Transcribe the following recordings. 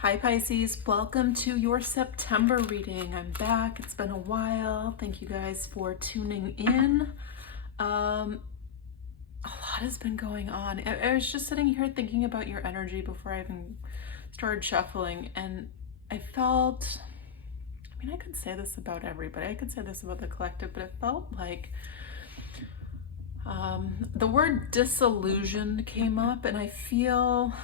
Hi Pisces, welcome to your September reading. I'm back. It's been a while. Thank you guys for tuning in. A lot has been going on. I was just sitting here thinking about your energy before I even started shuffling, and I felt, I could say this about everybody. I could say this about the collective, but it felt like the word disillusioned came up, and I feel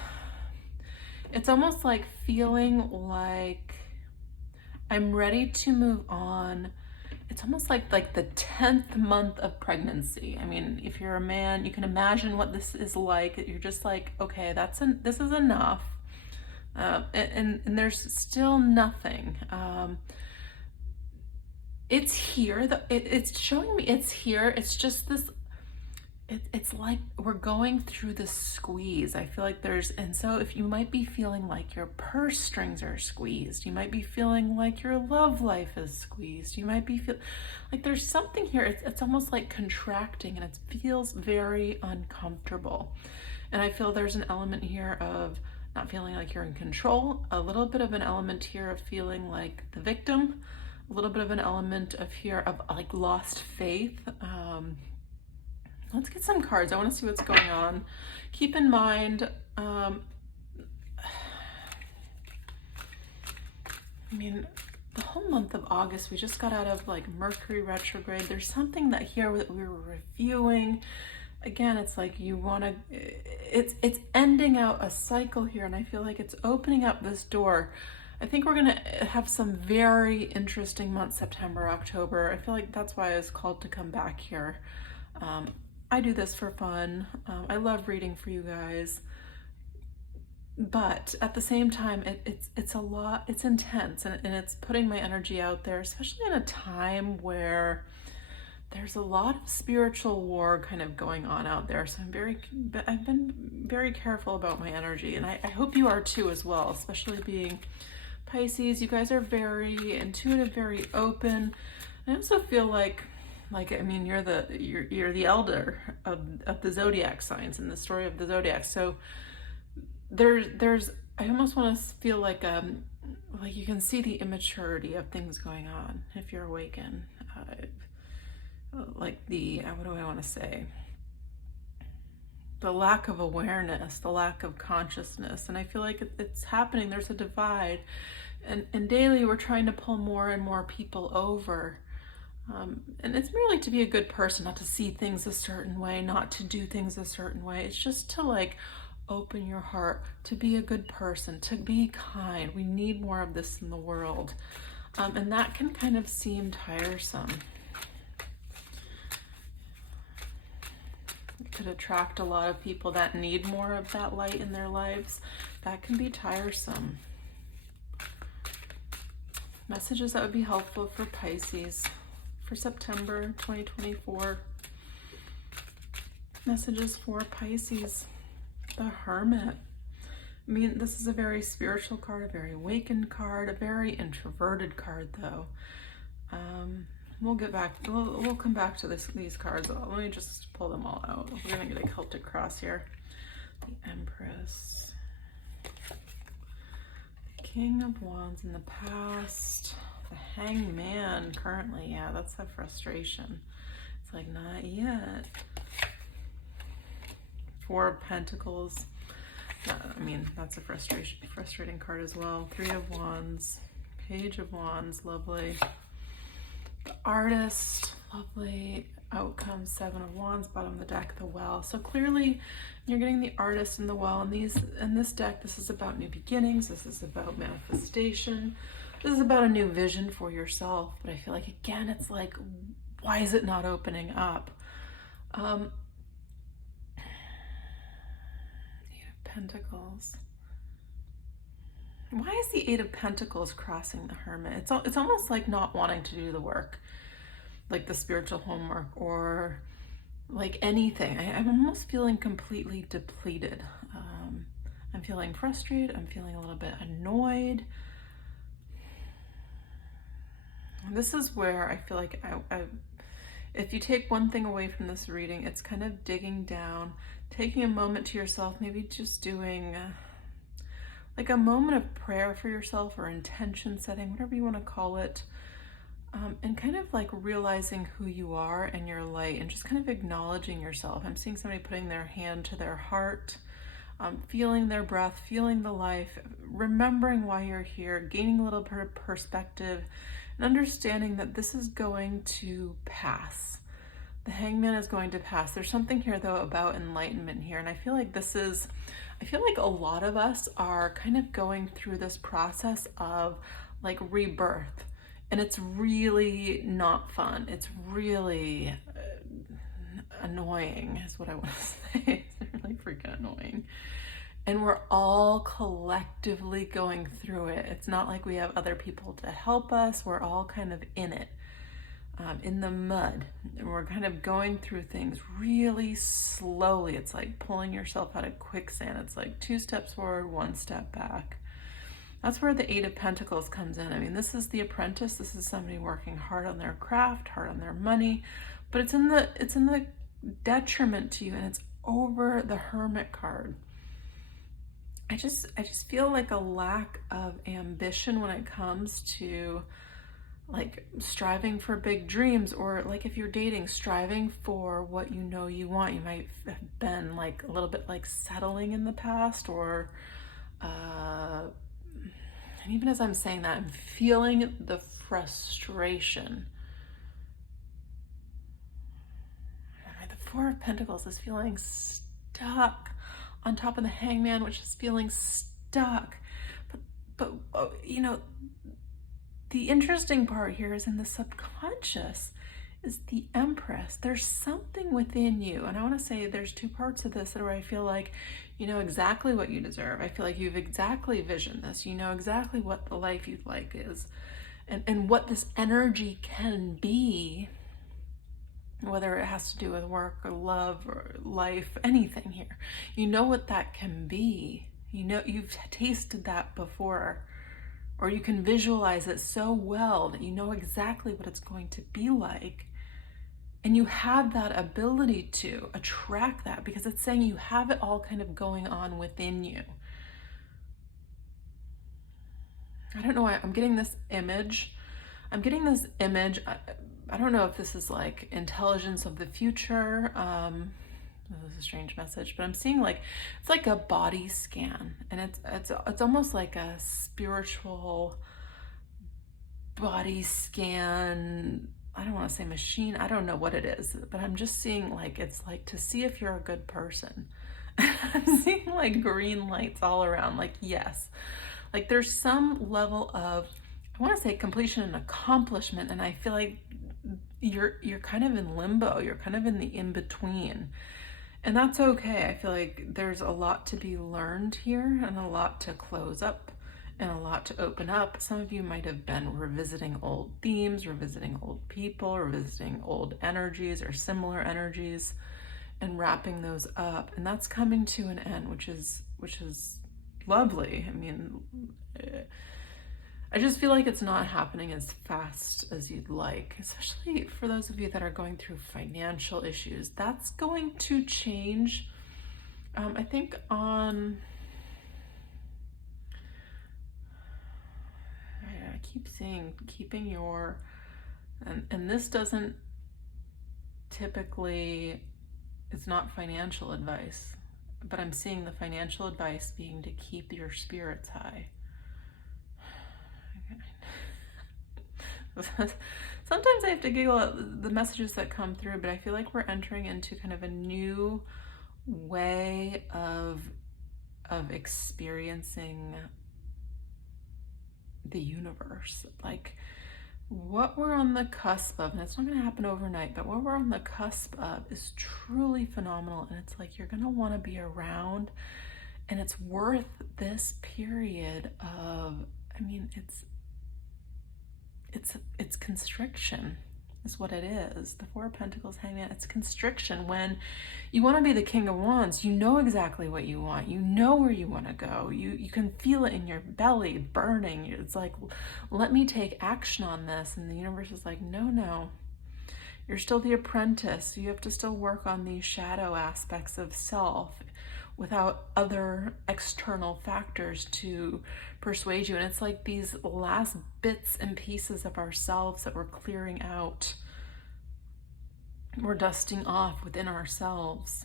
it's almost like feeling like I'm ready to move on. It's almost like the 10th month of pregnancy. I mean, if you're a man, you can imagine what this is like. You're just like, okay, this is enough. And there's still nothing. It's here. It's showing me it's here. It's just this. It's like we're going through the squeeze. I feel like and so if you might be feeling like your purse strings are squeezed, you might be feeling like your love life is squeezed, you might be like there's something here. It's almost like contracting, and it feels very uncomfortable. And I feel there's an element here of not feeling like you're in control, a little bit of an element here of feeling like the victim, a little bit of an element of here of like lost faith. Let's get some cards. I want to see what's going on. Keep in mind, the whole month of August, we just got out of like Mercury retrograde. There's something that here that we were reviewing. Again, it's like you want to, it's ending out a cycle here, and I feel like it's opening up this door. I think we're going to have some very interesting months, September, October. I feel like that's why I was called to come back here. I do this for fun. I love reading for you guys, but at the same time, it's a lot. It's intense, and it's putting my energy out there, especially in a time where there's a lot of spiritual war kind of going on out there. So I've been very careful about my energy, and I hope you are too as well, especially being Pisces. You guys are very intuitive, very open. I also feel like you're the elder of the zodiac signs in the story of the zodiac. So there's I almost want to feel like you can see the immaturity of things going on if you're awakened. What do I want to say? The lack of awareness, the lack of consciousness, and I feel like it's happening. There's a divide, and daily we're trying to pull more and more people over. And it's merely to be a good person, not to see things a certain way, not to do things a certain way. It's just to like open your heart, to be a good person, to be kind. We need more of this in the world. And that can kind of seem tiresome. It could attract a lot of people that need more of that light in their lives. That can be tiresome. Messages that would be helpful for Pisces for September 2024. Messages for Pisces. The Hermit. This is a very spiritual card, a very awakened card, a very introverted card though. We'll come back to these cards. Let me just pull them all out. We're gonna get a Celtic cross here. The Empress. The King of Wands in the past. The Hangman currently. Yeah, that's a frustration. It's like, not yet. Four of Pentacles. That's a frustrating card as well. Three of Wands. Page of Wands. Lovely. The Artist. Lovely. Outcome. Seven of Wands. Bottom of the deck. The Well. So clearly you're getting the Artist and the Well. And in this deck, this is about new beginnings. This is about manifestation. This is about a new vision for yourself. But I feel like, again, it's like, why is it not opening up? Eight of Pentacles. Why is the Eight of Pentacles crossing the Hermit? It's almost like not wanting to do the work, like the spiritual homework or like anything. I'm almost feeling completely depleted. I'm feeling frustrated. I'm feeling a little bit annoyed. This is where I feel like if you take one thing away from this reading, it's kind of digging down, taking a moment to yourself, maybe just doing like a moment of prayer for yourself or intention setting, whatever you want to call it. And kind of like realizing who you are and your light and just kind of acknowledging yourself. I'm seeing somebody putting their hand to their heart, feeling their breath, feeling the life, remembering why you're here, gaining a little bit of perspective, and understanding that this is going to pass. The Hangman is going to pass. There's something here though about enlightenment here, and I feel like a lot of us are kind of going through this process of like rebirth, and it's really not fun. It's really annoying is what I want to say. It's really freaking annoying. And we're all collectively going through it. It's not like we have other people to help us. We're all kind of in it. In the mud, and we're kind of going through things really slowly. It's like pulling yourself out of quicksand. It's like 2 steps forward, 1 step back. That's where the 8 of Pentacles comes in. I mean, this is the apprentice. This is somebody working hard on their craft, hard on their money, but it's in the detriment to you, and it's over the Hermit card. I just feel like a lack of ambition when it comes to like striving for big dreams, or like if you're dating, striving for what you know you want. You might have been like a little bit like settling in the past, or and even as I'm saying that, I'm feeling the frustration. The 4 of Pentacles is feeling stuck on top of the Hangman, which is feeling stuck. But you know, the interesting part here is in the subconscious is the Empress. There's something within you. And I want to say there's 2 parts of this where I feel like you know exactly what you deserve. I feel like you've exactly visioned this. You know exactly what the life you'd like is, and what this energy can be, whether it has to do with work or love or life, anything here. You know what that can be. You know, you've tasted that before. Or you can visualize it so well that you know exactly what it's going to be like. And you have that ability to attract that because it's saying you have it all kind of going on within you. I don't know why I'm getting this image. I don't know if this is like intelligence of the future. This is a strange message, but I'm seeing like it's like a body scan, and it's almost like a spiritual body scan. I don't want to say machine. I don't know what it is, but I'm just seeing like it's like to see if you're a good person. I'm seeing like green lights all around. Like yes, like there's some level of, I want to say completion and accomplishment, and I feel like you're kind of in limbo. You're kind of in the in between. And that's okay. I feel like there's a lot to be learned here, and a lot to close up, and a lot to open up. Some of you might have been revisiting old themes, revisiting old people, revisiting old energies or similar energies, and wrapping those up. And that's coming to an end, which is lovely. I mean, I just feel like it's not happening as fast as you'd like, especially for those of you that are going through financial issues. That's going to change. I think I keep seeing keeping your, and this doesn't typically, it's not financial advice, but I'm seeing the financial advice being to keep your spirits high. Sometimes I have to giggle at the messages that come through, but I feel like we're entering into kind of a new way of experiencing the universe. Like what we're on the cusp of, and it's not going to happen overnight, but what we're on the cusp of is truly phenomenal. And it's like you're going to want to be around, and it's worth this period of, I mean, it's constriction is what it is. The 4 of Pentacles Hangman, it's constriction. When you want to be the King of Wands, you know exactly what you want. You know where you want to go. You can feel it in your belly burning. It's like, let me take action on this. And the universe is like, no. You're still the apprentice. You have to still work on these shadow aspects of self. without other external factors to persuade you. And it's like these last bits and pieces of ourselves that we're clearing out, we're dusting off within ourselves.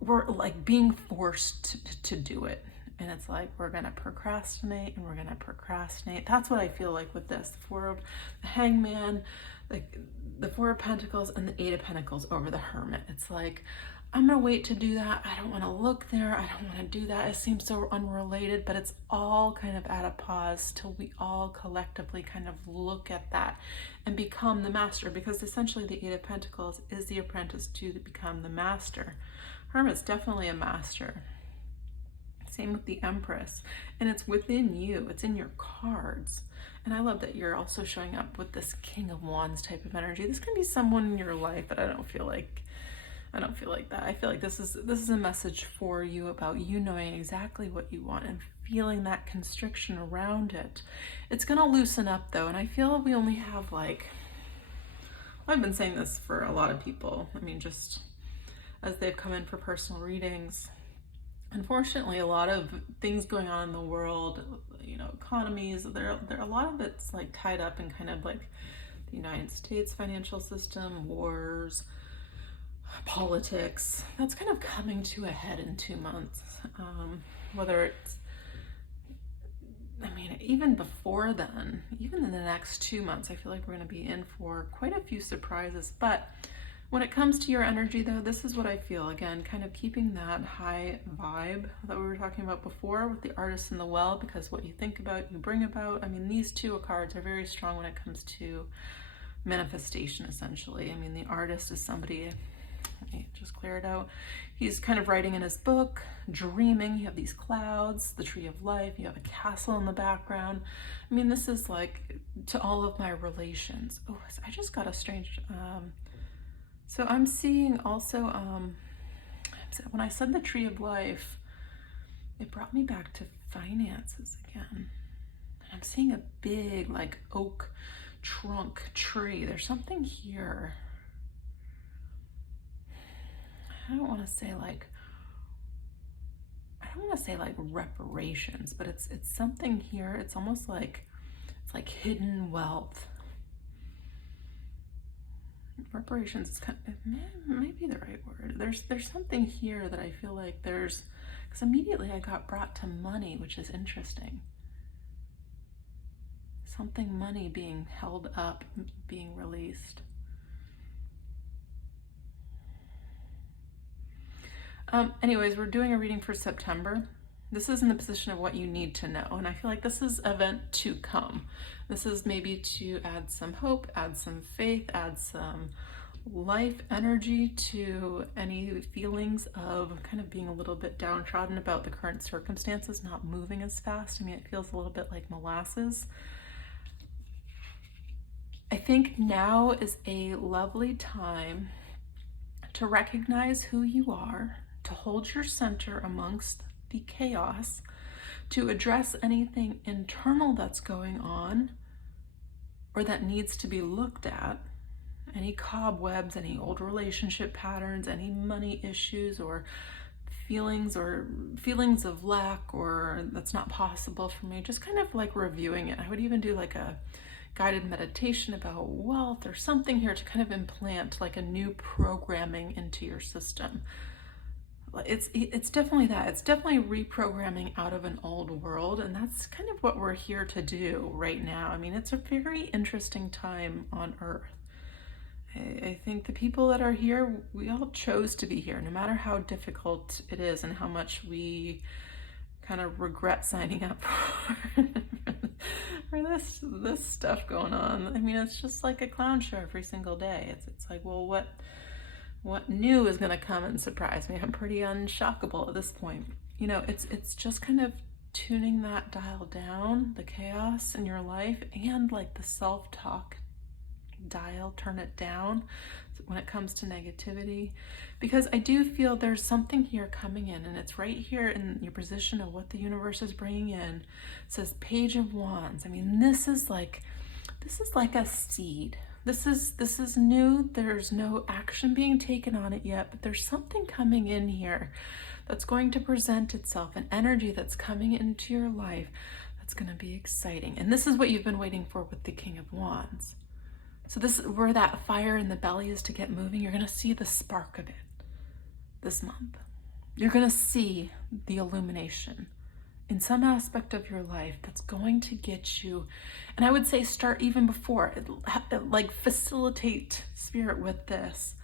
We're like being forced to do it. And it's like, we're going to procrastinate and we're going to procrastinate. That's what I feel like with this. The Hangman, like the Four of Pentacles and the Eight of Pentacles over the Hermit. It's like, I'm going to wait to do that. I don't want to look there. I don't want to do that. It seems so unrelated, but it's all kind of at a pause till we all collectively kind of look at that and become the master, because essentially the Eight of Pentacles is the apprentice to become the master. Hermit's definitely a master. Same with the Empress. And it's within you. It's in your cards. And I love that you're also showing up with this King of Wands type of energy. This can be someone in your life, but I don't feel like that. I feel like this is a message for you about you knowing exactly what you want and feeling that constriction around it. It's going to loosen up though. And I feel we only have like, I've been saying this for a lot of people. I mean, just as they've come in for personal readings, unfortunately, a lot of things going on in the world, you know, economies, there a lot of it's like tied up in kind of like the United States financial system, wars, politics. That's kind of coming to a head in 2 months. Whether it's, I mean, even before then, even in the next 2 months, I feel like we're going to be in for quite a few surprises. But when it comes to your energy though, this is what I feel. Again, kind of keeping that high vibe that we were talking about before with the Artist and the Well, because what you think about, you bring about. I mean, these two cards are very strong when it comes to manifestation, essentially. I mean, the Artist is somebody, let me just clear it out. He's kind of writing in his book, dreaming. You have these clouds, the Tree of Life, you have a castle in the background. I mean, this is like to all of my relations. Oh, I just got a strange, so I'm seeing also, when I said the Tree of Life, it brought me back to finances again. I'm seeing a big like oak trunk tree. There's something here. I don't want to say like reparations, but it's something here. It's almost like, it's like hidden wealth. Reparations is kind of, maybe the right word. There's something here that I feel like there's, because immediately I got brought to money, which is interesting. Something money being held up, being released. Anyways, we're doing a reading for September. This is in the position of what you need to know. And I feel like this is event to come. This is maybe to add some hope, add some faith, add some life energy to any feelings of kind of being a little bit downtrodden about the current circumstances, not moving as fast. I mean, it feels a little bit like molasses. I think now is a lovely time to recognize who you are, to hold your center amongst the chaos, to address anything internal that's going on or that needs to be looked at, any cobwebs, any old relationship patterns, any money issues or feelings of lack, or that's not possible for me, just kind of like reviewing it. I would even do like a guided meditation about wealth or something here to kind of implant like a new programming into your system. It's definitely that. It's definitely reprogramming out of an old world, and that's kind of what we're here to do right now. I mean, it's a very interesting time on Earth. I think the people that are here, we all chose to be here, no matter how difficult it is and how much we kind of regret signing up for this stuff going on. I mean, it's just like a clown show every single day. It's like, well, what new is going to come and surprise me? I'm pretty unshockable at this point. You know, it's just kind of tuning that dial down, the chaos in your life, and like the self-talk dial, turn it down when it comes to negativity, because I do feel there's something here coming in, and it's right here in your position of what the universe is bringing in. It says Page of Wands. I mean, this is like a seed. This is new. There's no action being taken on it yet, but there's something coming in here that's going to present itself, an energy that's coming into your life that's going to be exciting. And this is what you've been waiting for with the King of Wands. So this is where that fire in the belly is to get moving. You're going to see the spark of it this month. You're going to see the illumination in some aspect of your life that's going to get you, and I would say start even before, like facilitate spirit with this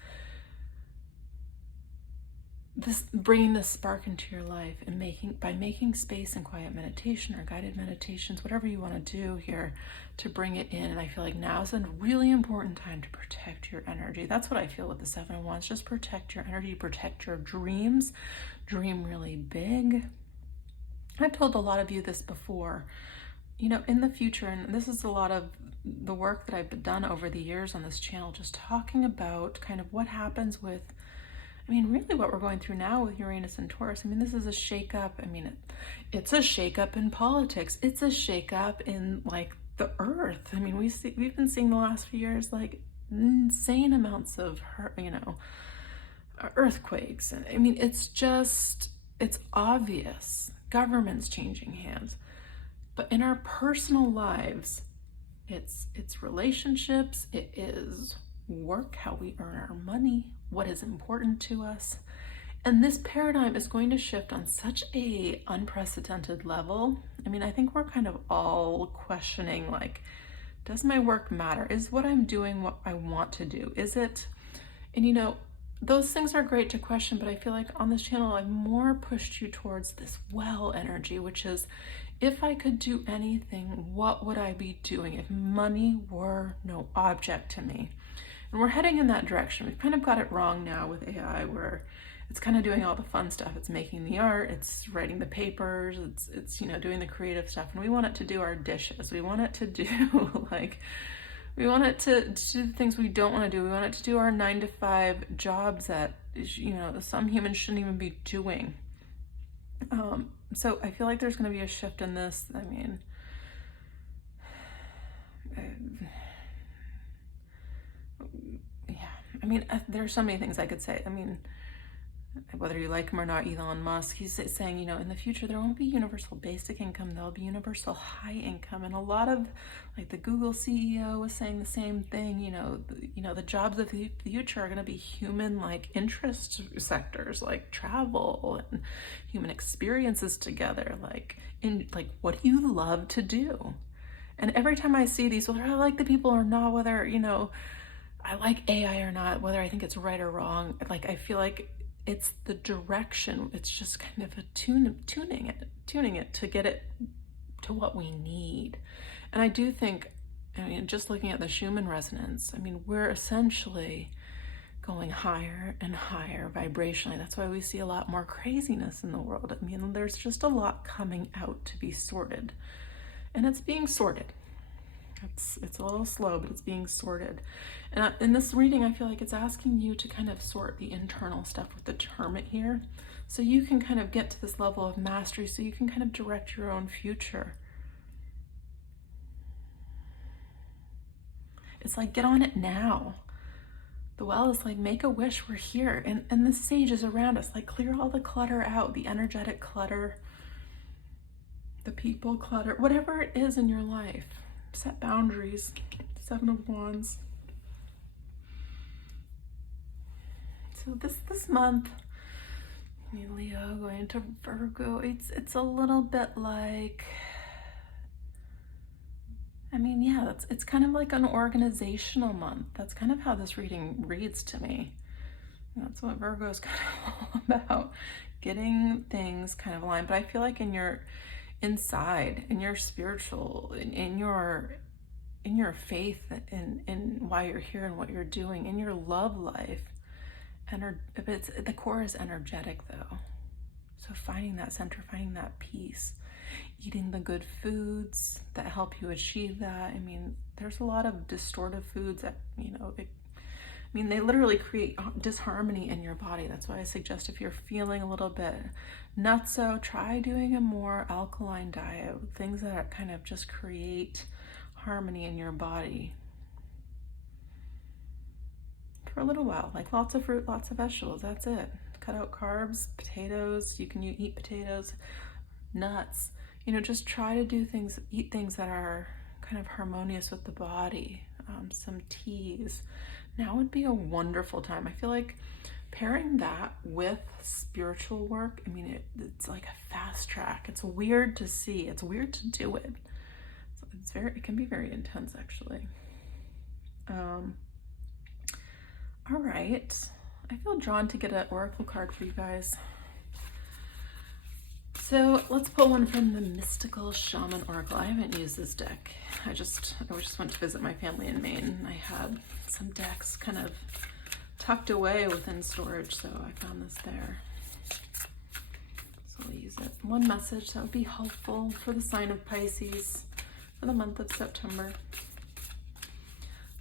bringing this spark into your life, and by making space and quiet meditation or guided meditations, whatever you want to do here to bring it in. And I feel like now is a really important time to protect your energy. That's what I feel with the Seven of Wands. Just protect your energy, protect your dreams, dream really big. I've told a lot of you this before, you know, in the future, and this is a lot of the work that I've done over the years on this channel, just talking about kind of what happens with, I mean, really what we're going through now with Uranus and Taurus. I mean, this is a shakeup. I mean, it's a shakeup in politics. It's a shakeup in like the earth. I mean, we've been seeing the last few years like insane amounts of, you know, earthquakes. And I mean, it's obvious. Government's changing hands. But in our personal lives, it's relationships, it is work, how we earn our money, what is important to us. And this paradigm is going to shift on such a unprecedented level. I mean, I think we're kind of all questioning, like, does my work matter? Is what I'm doing what I want to do? Is it? And you know, those things are great to question, but I feel like on this channel, I've more pushed you towards this well energy, which is, if I could do anything, what would I be doing if money were no object to me? And we're heading in that direction. We've kind of got it wrong now with AI, where it's kind of doing all the fun stuff. It's making the art, it's writing the papers, it's you know, doing the creative stuff. And we want it to do our dishes. We want it to do like, we want it to do the things we don't want to do. We want it to do our 9-to-5 jobs that, you know, some humans shouldn't even be doing. So I feel like there's going to be a shift in this. I mean, yeah. I mean, there's so many things I could say. I mean, whether you like him or not, Elon Musk, he's saying, you know, in the future, there won't be universal basic income, there'll be universal high income. And a lot of, like, the Google CEO was saying the same thing, you know, the jobs of the future are going to be human, like, interest sectors, like travel and human experiences together, like, what do you love to do? And every time I see these, whether I like the people or not, whether, you know, I like AI or not, whether I think it's right or wrong, like, I feel like it's the direction. It's just kind of a tuning it to get it to what we need. And I do think, I mean, just looking at the Schumann resonance, I mean, we're essentially going higher and higher vibrationally. That's why we see a lot more craziness in the world. I mean, there's just a lot coming out to be sorted, and it's being sorted. It's a little slow, but it's being sorted. And in this reading, I feel like it's asking you to kind of sort the internal stuff with the Hermit here, so you can kind of get to this level of mastery, so you can kind of direct your own future. It's like, get on it now. The well is like, make a wish, we're here. And the sage is around us, like, clear all the clutter out, the energetic clutter, the people clutter, whatever it is in your life. Set boundaries. Seven of Wands. So this month, Leo going to Virgo, it's a little bit like, I mean, yeah, it's kind of like an organizational month. That's kind of how this reading reads to me. That's what Virgo is kind of all about, getting things kind of aligned. But I feel like in your inside, in your spiritual, in your faith, in why you're here and what you're doing, in your love life, the core is energetic though. So finding that center, finding that peace, eating the good foods that help you achieve that. I mean, there's a lot of distortive foods that, you know, they literally create disharmony in your body. That's why I suggest, if you're feeling a little bit nutso, try doing a more alkaline diet, things that kind of just create harmony in your body. for a little while, like lots of fruit, lots of vegetables. That's it. Cut out carbs, potatoes. You can eat potatoes, nuts. You know, just try to do things, eat things that are kind of harmonious with the body. Some teas. Now would be a wonderful time. I feel like pairing that with spiritual work, I mean, it's like a fast track. It's weird to see. It's weird to do it. It can be very intense, actually. All right. I feel drawn to get an oracle card for you guys. So let's pull one from the Mystical Shaman Oracle. I haven't used this deck. I just went to visit my family in Maine, and I had some decks kind of tucked away within storage, so I found this there. So we'll use it. One message that would be helpful for the sign of Pisces for the month of September.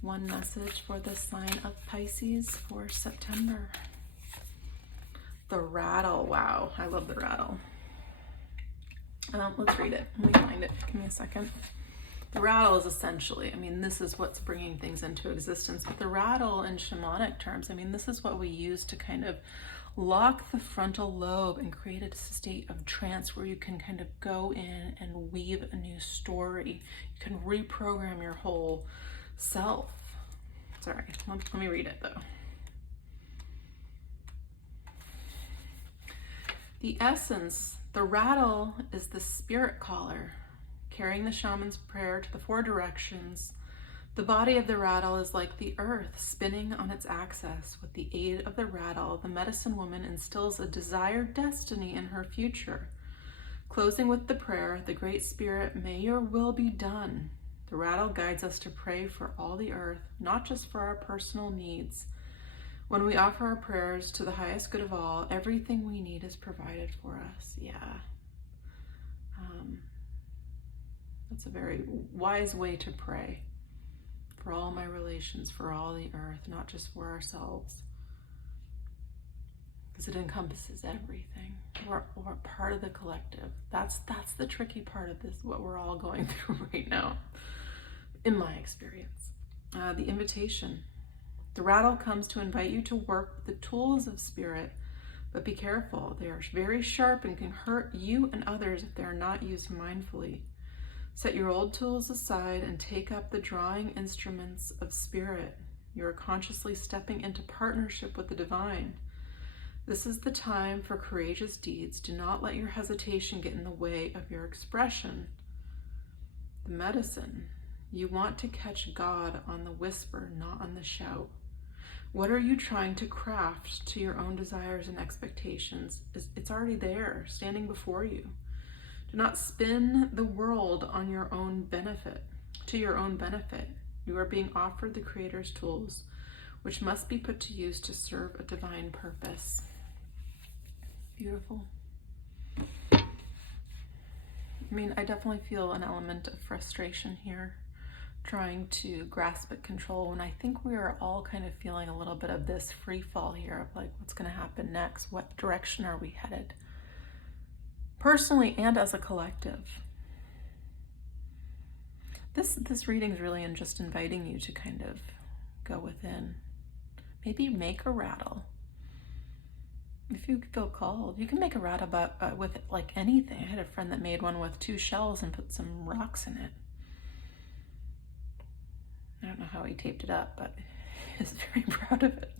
One message for the sign of Pisces for September. The rattle. Wow, I love the rattle. Let's read it. Let me find it. Give me a second. The rattle is essentially, I mean, this is what's bringing things into existence. But the rattle in shamanic terms, I mean, this is what we use to kind of lock the frontal lobe and create a state of trance where you can kind of go in and weave a new story. You can reprogram your whole self. Sorry, let me read it though. The essence, the rattle is the spirit caller, carrying the shaman's prayer to the four directions. The body of the rattle is like the earth spinning on its axis. With the aid of the rattle, the medicine woman instills a desired destiny in her future. Closing with the prayer, the Great Spirit, may your will be done. The rattle guides us to pray for all the earth, not just for our personal needs. When we offer our prayers to the highest good of all, everything we need is provided for us. Yeah. That's a very wise way to pray for all my relations, for all the earth, not just for ourselves. Because it encompasses everything. We're part of the collective. That's the tricky part of this, what we're all going through right now, in my experience. The invitation. The rattle comes to invite you to work with the tools of spirit, but be careful. They are very sharp and can hurt you and others if they are not used mindfully. Set your old tools aside and take up the drawing instruments of spirit. You are consciously stepping into partnership with the divine. This is the time for courageous deeds. Do not let your hesitation get in the way of your expression. The medicine. You want to catch God on the whisper, not on the shout. What are you trying to craft to your own desires and expectations? It's already there, standing before you. Do not spin the world on your own benefit, to your own benefit. You are being offered the Creator's tools, which must be put to use to serve a divine purpose. Beautiful. I mean, I definitely feel an element of frustration here, trying to grasp at control, and I think we are all kind of feeling a little bit of this free fall here of like, what's going to happen next? What direction are we headed? Personally and as a collective. This reading is really just inviting you to kind of go within. Maybe make a rattle. If you feel called, you can make a rattle with like anything. I had a friend that made one with 2 shells and put some rocks in it. I don't know how he taped it up, but he's very proud of it.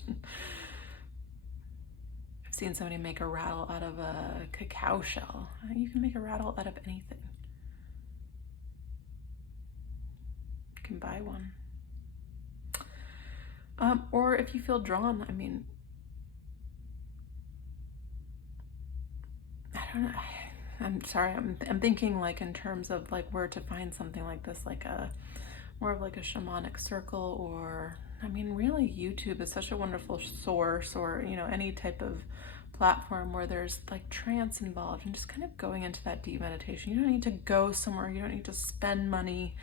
I've seen somebody make a rattle out of a cacao shell. You can make a rattle out of anything. You can buy one. Or if you feel drawn, I mean, I don't know. I'm sorry. I'm thinking like in terms of like where to find something like this, like more of like a shamanic circle, or I mean, really YouTube is such a wonderful source, or you know, any type of platform where there's like trance involved and just kind of going into that deep meditation. You don't need to go somewhere. You don't need to spend money.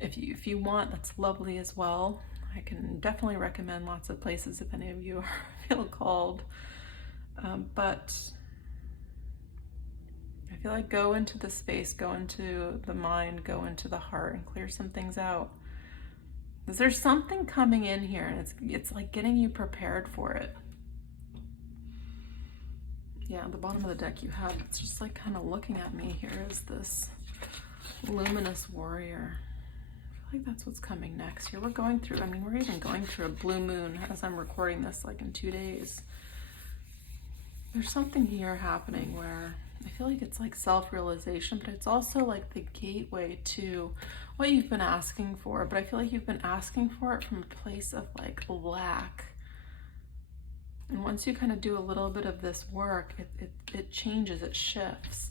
If you want, that's lovely as well. I can definitely recommend lots of places if any of you feel called. But I feel like go into the space, go into the mind, go into the heart and clear some things out. Because there's something coming in here, and it's like getting you prepared for it. Yeah, at the bottom of the deck you have, it's just like kind of looking at me here is this luminous warrior. I feel like that's what's coming next here. We're going through, I mean, we're even going through a blue moon as I'm recording this, like in 2 days. There's something here happening where I feel like it's like self-realization, but it's also like the gateway to what you've been asking for. But I feel like you've been asking for it from a place of like lack. And once you kind of do a little bit of this work, it changes, it shifts.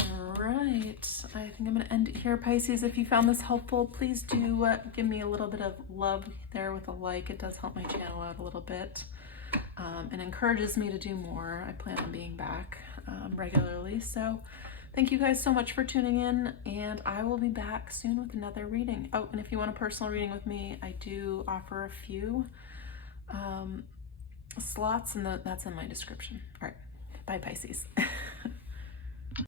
All right, I think I'm going to end it here, Pisces. If you found this helpful, please do give me a little bit of love there with a like. It does help my channel out a little bit and encourages me to do more. I plan on being back regularly. So thank you guys so much for tuning in, and I will be back soon with another reading. Oh, and if you want a personal reading with me, I do offer a few slots, and that's in my description. All right, bye, Pisces.